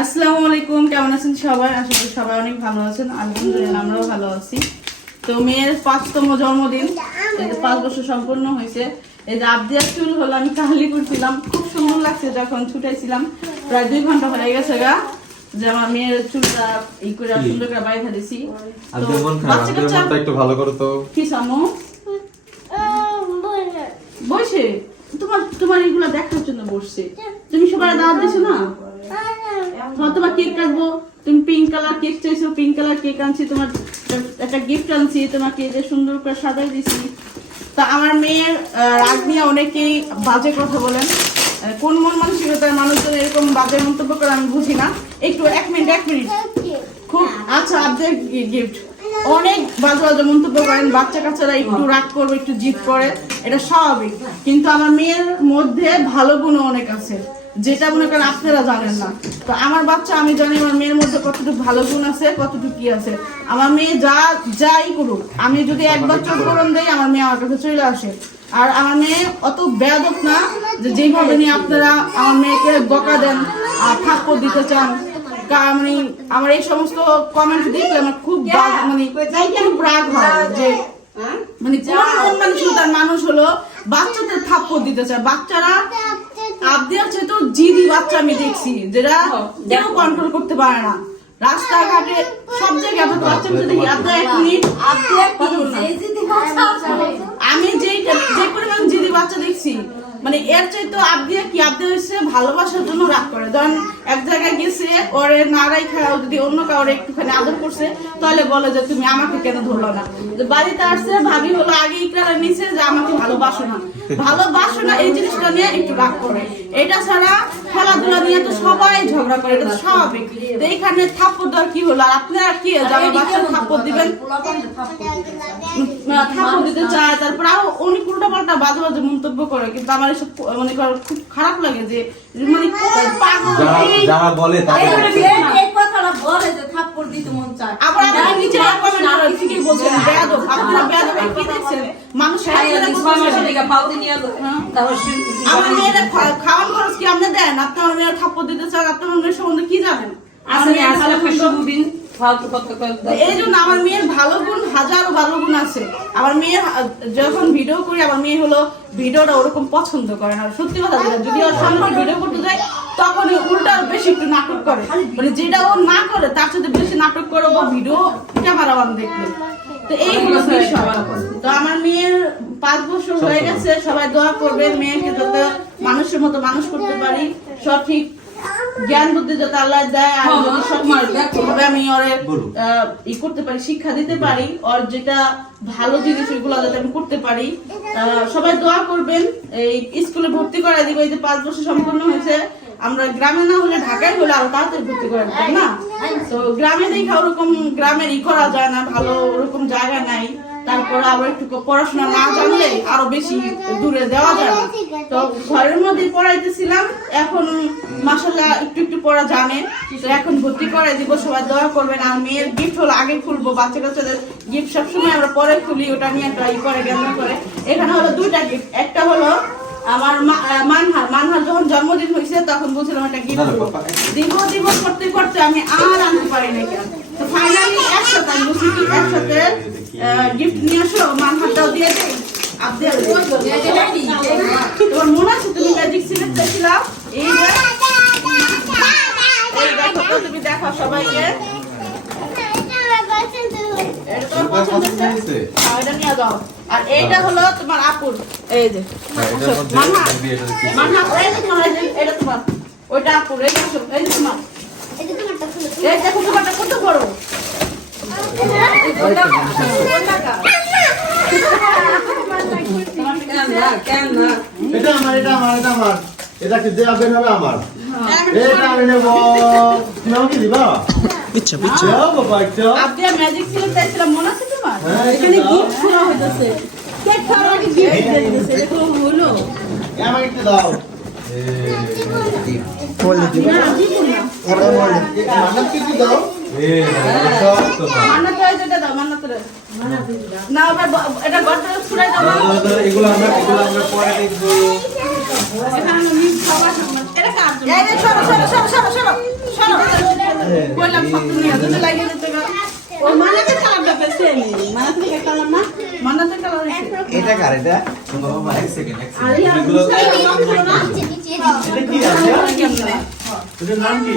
আসসালামু আলাইকুম কেমন আছেন সবাই? আশা করি সবাই অনেক ভালো আছেন। আলহামদুলিল্লাহ আমরাও ভালো আছি। তো মেয়ের পাঁচতম জন্মদিন পাঁচ বছর সম্পূর্ণ হয়েছে। এই যে আবদিয়ার চুল হলো আমি কাহালি করছিলাম। খুব সুন্দর লাগছে যখন ছুটাইছিলাম। প্রায় দুই ঘণ্টা হয়ে গেছে গা যে আমার মেয়ের চুলটা ই করে সুন্দর করে বাইরে দিছি। একটু ভালো করো তো। কি সামু বসে। তোমার তোমার এগুলো দেখার জন্য বসছে। তুমি সবাই দাওয়াত দিছো না? তোমার কেক কাটবো। তুমি পিঙ্ক কালার কেক চাইছো পিঙ্ক কালার কেক আনছি তোমার একটা গিফট আনছি তোমাকে যে সুন্দর করে সাজাই দিছি। তা আমার মেয়ের রাগ নিয়ে অনেকেই বাজে কথা বলেন। কোন মন মানসিকতার মানুষজন এরকম বাজে মন্তব্য করে আমি বুঝি না। একটু এক মিনিট এক মিনিট। খুব আচ্ছা আপনার গিফট অনেক বাজে বাজে মন্তব্য করেন বাচ্চা কাচ্চারা একটু রাগ করবে একটু জিদ করে এটা স্বাভাবিক। কিন্তু আমার মেয়ের মধ্যে ভালো গুণ অনেক আছে। যেটা মনে করেন আপনারা জানেন না। তো আমার বাচ্চা আমি জানি আমার মেয়ের মধ্যে কতটুকু ভালো গুণ আছে কতটুকু কি আছে। আমার মেয়ে যা যাই করুক আমি যদি একবার চোখ গরম দেই আমার মেয়ে আমার কাছে চলে আসে। আর আমার মেয়ে অত বেয়াদব না যে যেভাবে নিয়ে আপনারা আমার মেয়েকে বকা দেন আর থাপ্পড় দিতে চান। মানে আমার এই সমস্ত কমেন্ট দেখলে আমার খুব রাগ মানে খুব রাগ হয় যে মানে কোন মন মানসিকতার মানুষ হলো বাচ্চাদের থাপ্পড় দিতে চায়। বাচ্চারা আপনি আছে তো জিদি বাচ্চা আমি দেখছি যেটা কেউ কন্ট্রোল করতে পারে না। রাস্তাঘাটে সব জায়গায় আপনার বাচ্চা দেখি। আপনার এক মিনিট। আমি যেই যে পরিমাণ জিদি বাচ্চা দেখছি মানে এর চাইতে আবদিয়া কি আবদিয়া হচ্ছে ভালোবাসার জন্য রাগ করে? ধরেন এক জায়গায় গেছে ওরে নাড়াই খাওয়া যদি অন্য কাউরে একটুখানি আদর করছে তাহলে বলে যে তুমি আমাকে কেন ধরলো না? যে বাড়িতে আসছে ভাবি হলো আগে ইকরার নিচে যে আমাকে ভালোবাসো না। ভালোবাসো না এই জিনিসটা নিয়ে একটু রাগ করে। এটা ছাড়া খেলাধুলা নিয়ে তো সবাই ঝগড়া করে এটা তো স্বাভাবিক। তো এইখানে থাপ্পড় দেওয়ার কি হলো? আর আপনারা কি যারা বাচ্চা থাপ্পড় দিবেন? ঠাকুর দিতে চায়। তারপর আরও অনেক উল্টা পাল্টা বাজে বাজে মন্তব্য করে কিন্তু আমার এসব মনে খুব খারাপ লাগে যে মানে যারা বলে তাকে আবার নিচে ঠিকই বলছেন বেয়াদব আপনারা বেয়াদব কি দেখছেন মানুষ আপনারা বলছেন, আমার মেয়েরা খাওয়ান খরচ কি আপনি দেন? আপনি আমার মেয়েরা থাপ্পড় দিতে চান আপনি আমার মেয়ের সম্বন্ধে কি জানেন? মেয়ের ভালো গুণ- এই জন্য আমার মেয়ের ভালো গুণ হাজারো ভালো গুণ আছে। আমার মেয়ের যখন ভিডিও করি আমার মেয়ে হলো ভিডিওটা ওরকম পছন্দ করে না। সত্যি কথা যেটা যদি ওর সামনে ভিডিও করতে যায় তখন ওই বেশি একটু নাটক করে। মানে যেটা ও না করে তার সাথে বেশি নাটক করে ও ভিডিও ক্যামেরা অন দেখলে। তো এই হলো বিষয়। তো আমার মেয়ের পাঁচ বছর হয়ে গেছে সবাই দোয়া করবে মেয়েকে যাতে মানুষের মতো মানুষ করতে পারি। সঠিক জ্ঞান বুদ্ধি যাতে আল্লাহ দেয় আর যদি সঠিকভাবে আমি ওরে ই করতে পারি শিক্ষা দিতে পারি ওর যেটা ভালো জিনিস ওইগুলো যাতে আমি করতে পারি। সবাই দোয়া করবেন এই স্কুলে ভর্তি করাই দিব এই যে পাঁচ বছর সম্পূর্ণ হয়েছে আমরা গ্রামে না হলে ঢাকায় হলে আরও তাড়াতাড়ি ভর্তি করে না? তো গ্রামে দেখা ওরকম গ্রামের ই করা যায় না ভালো ওরকম জায়গা নাই। তারপরে আবার একটু পড়াশোনা না জানলে আরও বেশি দূরে দেওয়া যায় তো ঘরের মধ্যে পড়াইতেছিলাম এখন মাসাল্লাহ একটু একটু পড়া জানে। তো এখন ভর্তি করাই দিব সবাই দোয়া করবেন। আর মেয়ের গিফট হলো আগে খুলবো বাচ্চা কাচ্চাদের গিফট সবসময় আমরা পরে খুলি ওটা নিয়ে ট্রাই করে জ্ঞান করে। এখানে হলো দুইটা গিফট একটা হলো আমার মানহার। মানহার যখন জন্মদিন হয়েছে তখন বলছিলাম একটা গিফট দীর্ঘ দীর্ঘ করতে করতে আমি আর আনতে পারি না কেন? ফাইনালি একসাথে আমি বলছি কি একসাথে গিফট নিয়ে আসো? মানহারটাও দিয়ে দেই। তোমার মনে আছে তুমি ম্যাজিক এই দেখো তুমি দেখো সবাইকে। হ্যাঁ, আর এইটা হলো তোমার আপুর। এই যে এটা তোমার ওইটা আপুর এই যে তোমার। এই দেখো তোমারটা কত বড়। এটা আমার এটা আমার এটা আমার। এটা কি দেওয়া বের হবে আমার? এটা আমি নেব। তুমি আমাকে দিবা? পিচ্ছা পিচ্ছা। দাও বাবা একটা আপনি ম্যাজিক সিলেক্ট চাইছিলাম মনে আছে তোমার? হ্যাঁ, এখানে গিফট করা হইতাছে। কেক খাওয়ার আগে গিফট দিয়ে দিতেছে এরকম হলো। আমাকে একটা দাও। বলে দিবে না দিব না। ওরা বলে এটা কি দাও। এ, সব তো না। তো তো না। ওটা এটা গর্তে ছুড়াই দাও দাদা, দাদা, এগুলো আমরা এগুলো আমরা পরে দেখব। এখানে মিক্স খাবার এটা কার জন্য? এই যে সরো সরো সরো সরো সরো সরো। বললাম শক্ত নিয়ে দুটো লাগিয়ে দিতে গেল ও মানাতে কালারটা বেশি নি। মানাতে থেকে কালার না? মানাতে কালার আছে এটা কার এটা? বাবা এক সেকেন্ড এক সেকেন্ড এগুলো এটা কি আছে? এটার নাম কি?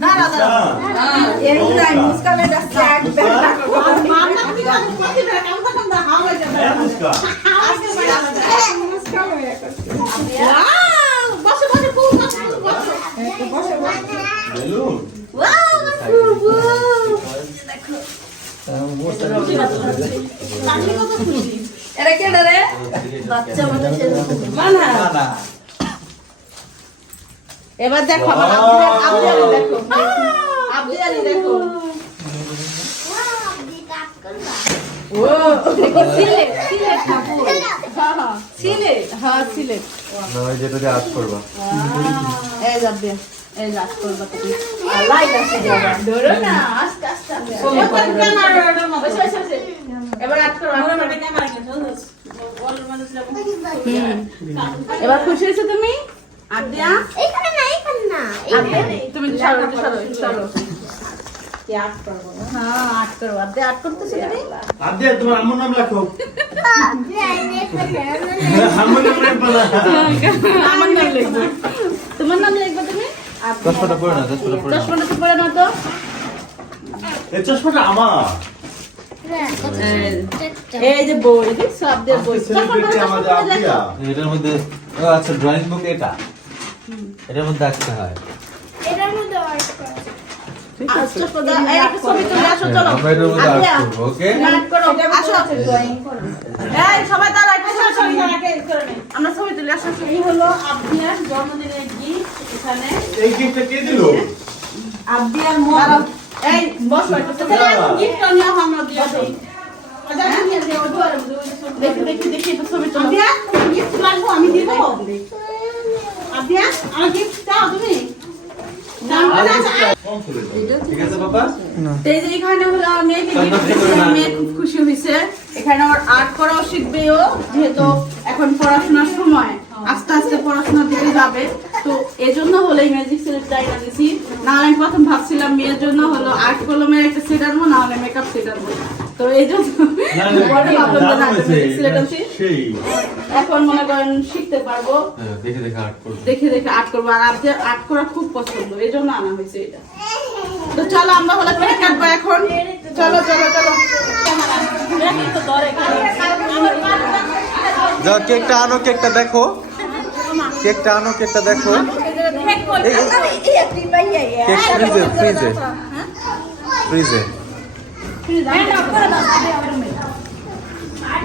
দাঁড়া দাঁড়া হ্যাঁ মুস্কা বেলুন মানা এবার দেখো আমার আব্দুল আব্দুল দেখো। আব্দুল আলী দেখো। এবার খুশি হয়েছো তুমি? আদিয়া? তুমি হ্যাঁ তোমার নাম লিখবে তুমি? পড়ে না পড়ে না তো এই চশমাটা আমার। এই যে বই বই। আমাদের আচ্ছা ড্রয়িং বুক এটা। এটার মধ্যে আঁকতে হয় আচ্ছা আমরা এটার মধ্যে ওকে সবাই ছবি ছবি আমরা ছবি তুলে আসো এই হলো আব্দিয়ার জন্মদিনের গিফট এখানে এই গিফটটা কে দিল আব্দিয়ার মম এই বসো গিফট নিয়ে আমরা দিয়ে দিই দেখি দেখি দেখি ছবি তুলো গিফট লাগবো আমি দিব খুশি হয়েছে এখানে আর্ট করাও শিখবে যেহেতু এখন পড়াশোনার সময় আস্তে আস্তে পড়াশোনার দিকে যাবে তো এই জন্য হলো এই ম্যাজিক সেটটা এটা দিছি না আমি প্রথম ভাবছিলাম মেয়ের জন্য হলো আর্ট কলমের একটা সেট আনব না হলে মেকআপ সেট আনব। তো এই জন্য এখন মনে করেন শিখতে পারব। হ্যাঁ, দেখে দেখে আর্ট করব। দেখে দেখে আর্ট করব। আর আর্ট আর্ট করা খুব পছন্দ এই জন্য আনা হয়েছে এটা। তো চলো আমরা হলো কাটবো এখন। চলো চলো চলো। যাও কেকটা আনো কেকটা দেখো। কেকটা আনো কেকটা দেখো। কেক ফ্রিজে ফ্রিজে। ফ্রিজে।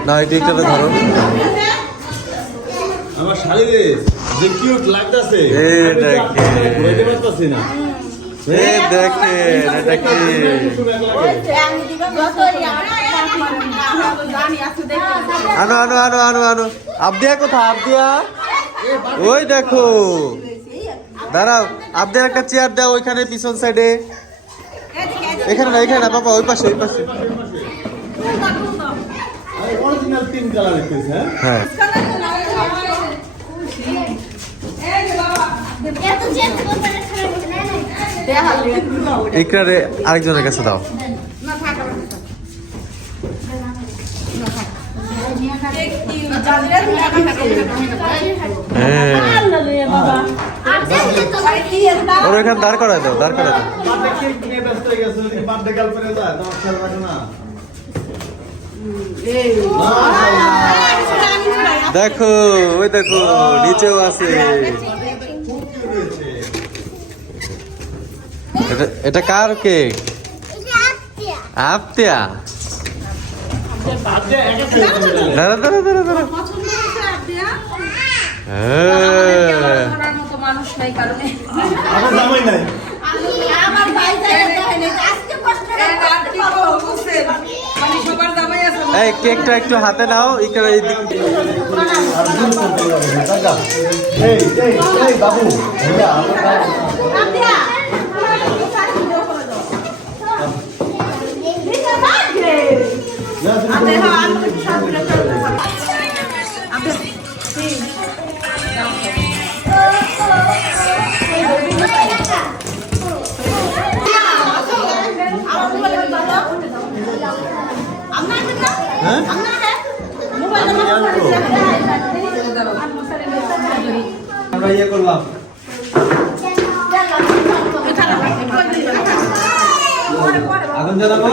না এই কেকটা ধরো। আমার শালি রে যে কিউট লাগতাছে। এ দেখে। বলতে পারতাছি না। এ দেখে এটা কি আনো আনো আনো আনো আনো। আবদিয়া কোথায় আবদিয়া? ওই দেখো। দাঁড়াও আবদিয়ার একটা চেয়ার দাও ওইখানে পিছন সাইডে এখানে না এখানে না বাবা ওই পাশে ওই পাশে। হ্যাঁ? হ্যাঁ। ইকরারে আরেকজনের কাছে দাও হ্যাঁ ওর ওইখানে দাঁড় করায় দাও দাঁড় করায় দাও। হয়ে দেখো ওই দেখো নিচেও আছে। এটা এটা কার কেক? আপতিয়া আজকে একা খেলে তুমি তাহলে। দাঁড়া দাঁড়া দাঁড়া দাঁড়া। হ্যাঁ। ধরার মতো মানুষ নাই কারণে আমার জামাই নাই আমার ভাই যাই দেখেন আজকে কষ্ট করে আর কি করব বুঝছেন? মানে সবার দামাই আছে এই কেকটা একটু হাতে নাও এখানে এই দিক আর দিন করতে পারবে টাকা এই এই এই বাবু ভাইয়া আমার আপিয়া হ্যাঁ আমরা ইয়ে করলাম আগুন জ্বালাবো।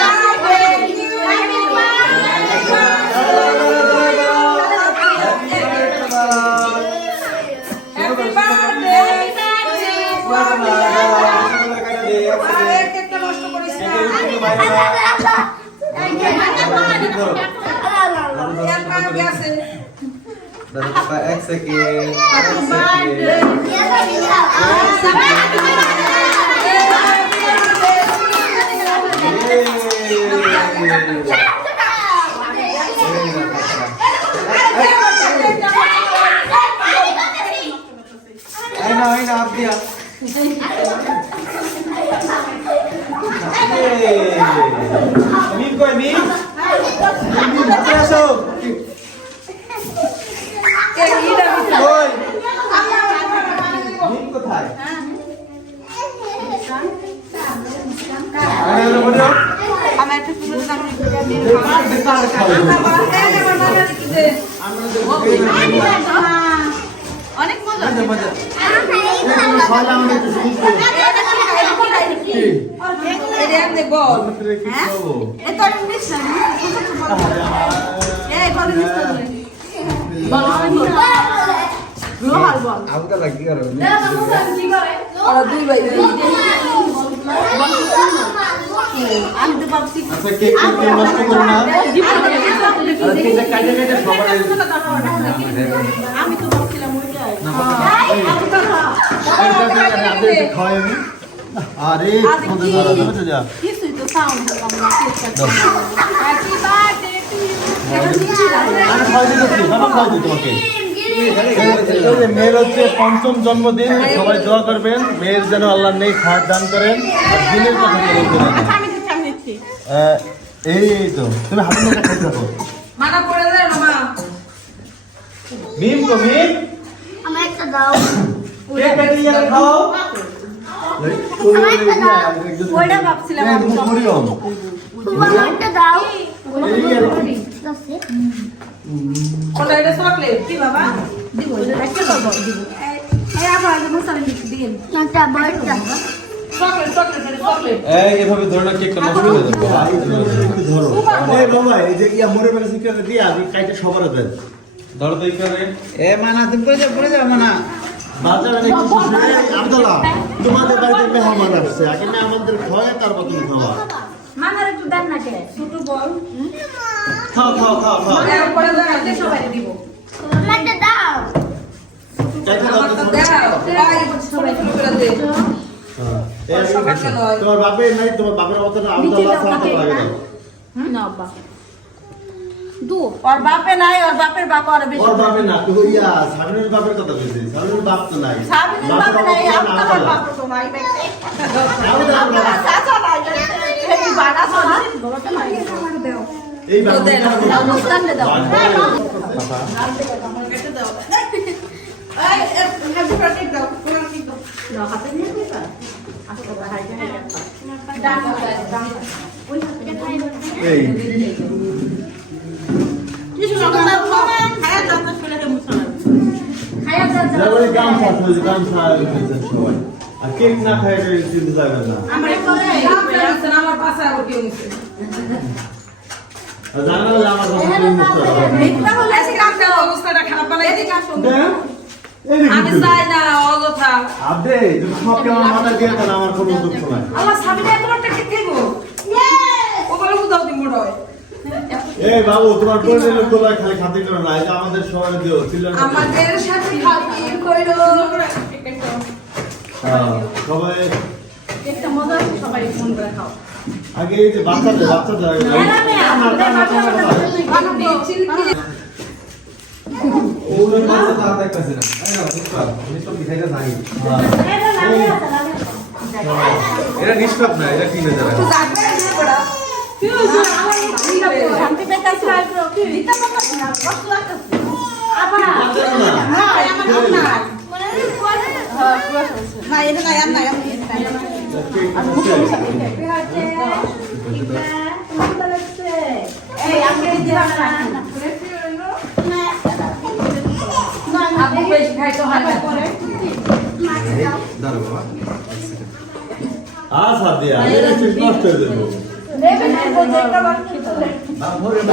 এর পা গেছে এক সেকেন্ড এই না এই না আপ দিয়া মিম কই মিম মিম হাতে আসো এই ইডা কই মিম কোথায় একটা কি অনেক মজা মজা আমি তো ভাবছি আচ্ছা আমি তো ভাবছিলাম আমি আরে তো কিছুই তো সাউন্ড হলাম না হ্যাপি বার্থডে টু তোমাকে। মেয়ের হচ্ছে পঞ্চম জন্মদিন সবাই দোয়া করবেন মেয়ের যেন আল্লাহ নেই খাট দান করেন আর দিনের কথা তো চাইছি আহ, এই তো তুমি হাতে থাকো। মানা পড়ে যায় না মিম কো মিম। আমার একটা দাও। কেক কেটে যাবে খাও। ভাবছিলাম দাও ওটা এটা চকলেট কি বাবা দিব একটা করব দিব এই আবার মশলা মিক্স দিন একটা বড়টা চকলেট চকলেট এটা চকলেট এই এভাবে ধরে না কেকটা নষ্ট হয়ে যাবে। ধরো এই বাবা এই যে ইয়া মরে ফেলেছি কেটে দিয়ে আমি কাইটা সবার দেন ধরো তো করে এ মানা তুমি পড়ে যাও পড়ে যাও মানা। বাজারে আব্দুল্লাহ তোমাদের বাড়িতে মেহমান আসছে আগে আমাদের খাওয়ায় তারপর তুমি খাওয়া মানার একটু দেন না কে? ছোট বল খাও খাও খাও খাও। পরে সবাই দিব একটা দাও হ্যাঁ। তোমার বাপের নাই তোমার বাপের অবস্থা আব্দুল্লাহ লাগে না দু ওর বাপে নাই ওর বাপের বাপ আর বেশি। ওর বাপে না তুই ইয়া সাবিনের বাপের কথা বলছিস সাবিনের বাপ তো নাই। সাবিনের বাপের নাই আপনার বাপ তো নাই বেশি চাচা নাই এই বাড়া নাই। বাপ তো দাও দাও। কি দাও। হাতে নিয়ে দিবা ওই গামছা আছে, গামছা সবাই। আর কেক না খাই দিতে যাবেন না আমার পাশে আবার কেউ আর জানা হলে আমার কাছে কেউ মুক্ত হবে না। মিথ্যা বলে আছে কামটা অবস্থাটা খারাপ বানাই এদিকে আসুন আমি। চাই না অযথা আবে তুমি সবকে আমার মাথায় দিয়ে দেন আমার কোনো দুঃখ নাই আমার স্বামী না তোমারটা কি দেবো ও বলে বুঝাও দিন বড় এই বাবু তোমার পরিবারের গোলায় খালি খাতির করো না এটা আমাদের সবাই দিও আমাদের কইরো হ্যাঁ, সবাই একটা মজা আছে সবাই ফোন করে খাও। আগে যে বাচ্চাদের বাচ্চাদের দেখতেছি না। এটা নিষ্পাপ না, এটা কিনে যাবে। শান্তি পেতাছি দিতে পারতাছি না কষ্ট লাগতাছে। আবার এটা না হয় না একটু নষ্ট হয়ে যাবে নেবে না বলতে একটা বাকি তো কি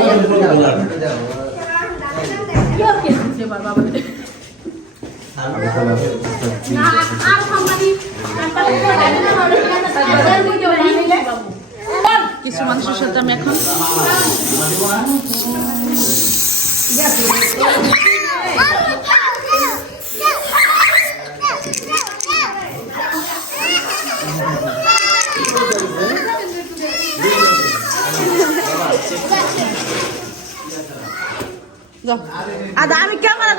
আর কে দিচ্ছে এবার বাবা না আর সম্মানি কিছু মানুষের সাথে আমি এখন যাও। আদা আমি ক্যামেরা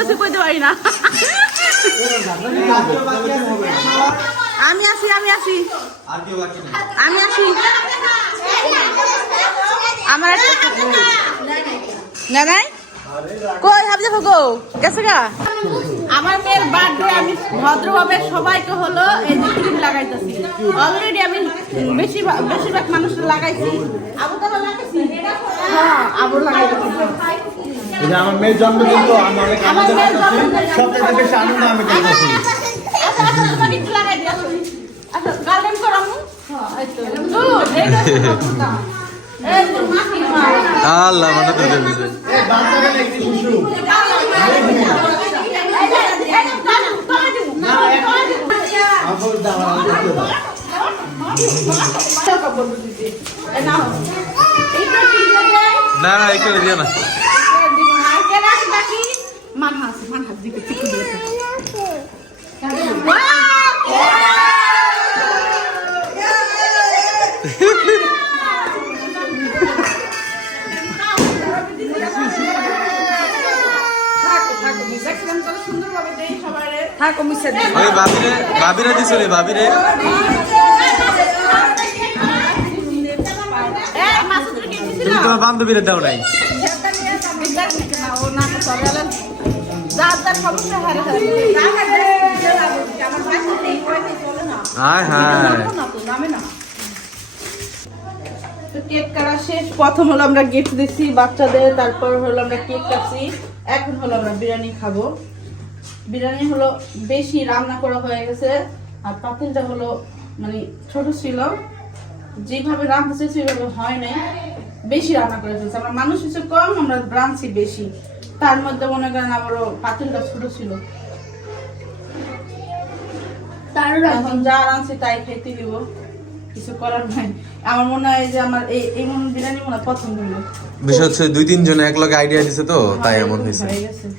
কইতে পারি না। আমি আসি আমি আসি। আমি আসি। আমার না নাই কই হাবি দেখো গো? গেছে গা? আমার মেয়ের বার্থডে আমি ভদ্রভাবে সবাইকে হলো এই যে ক্রিম লাগাইতেছি। অলরেডি আমি বেশিরভাগ বেশিরভাগ মানুষ লাগাইছি। আবু তো লাগাইছি হ্যাঁ আবু লাগাইছি আমার মেয়ের জন্মদিন তো আমি অনেক আনন্দ করতেছি সবথেকে বেশি আনন্দ আমি করতেছি আচ্ছা আচ্ছা আচ্ছা আল্লাহ মানে তো এই না এখানে দিও না। মান হাস মান হাস না না এখানে মিশে দিন ওই ভাবিরে ভাবিরে দিছলে ভাবিরে তুমি তোমার বান্ধবীরে দাও নাই। হায় হায়। তো কেক কাটা শেষ। প্রথম হলো আমরা গিফট দিচ্ছি বাচ্চাদের তারপর হলো আমরা কেক কাটছি। এখন হলো আমরা বিরিয়ানি খাব। বিরিয়ানি হলো বেশি রান্না করা হয়ে গেছে আর পাতিলটা হলো মানে ছোট ছিল। যেভাবে রাঁধতেছে সেভাবে হয় নাই। বেশি রান্না করে ফেলছে। আমরা মানুষ হিসেবে কম আমরা রাঁধছি বেশি। তার মধ্যে মনে করেন আবারও পাতিলটা ছোট ছিল। এখন যা রাঁধছি তাই খেতে দিব। কিছু করার নাই। আমার মনে হয় যে আমার এই এই মন বিরিয়ানি মনে হয় পছন্দ হলো বিষয় হচ্ছে দুই তিন জন এক লগে আইডিয়া দিছে তো তাই এমন হয়েছে হয়ে গেছে মিস্টার তো এক একটা করলাম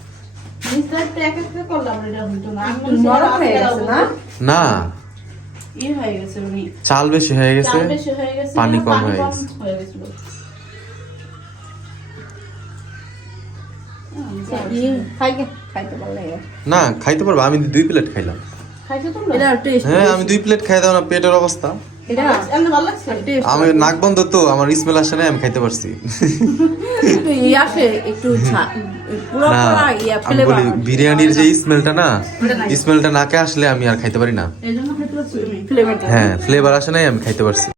এটা হইতো না। আমি নরম গেছে না? না। ই গেছে উনি। চাল বেশি হয়ে গেছে চাল বেশি হয়ে গেছে পানি কম হয়ে গেছে। হয়ে না খাইতে পারব আমি দুই প্লেট খাইলাম। হ্যাঁ আমি দুই প্লেট খাই দাও না পেটের অবস্থা। আমি নাক বন্ধ তো আমার স্মেল আসে না আমি খাইতে পারছি। একটু বিরিয়ানির যে স্মেলটা না স্মেলটা নাকে আসলে আমি আর খাইতে পারি না। হ্যাঁ ফ্লেভার আসে নাই আমি খাইতে পারছি।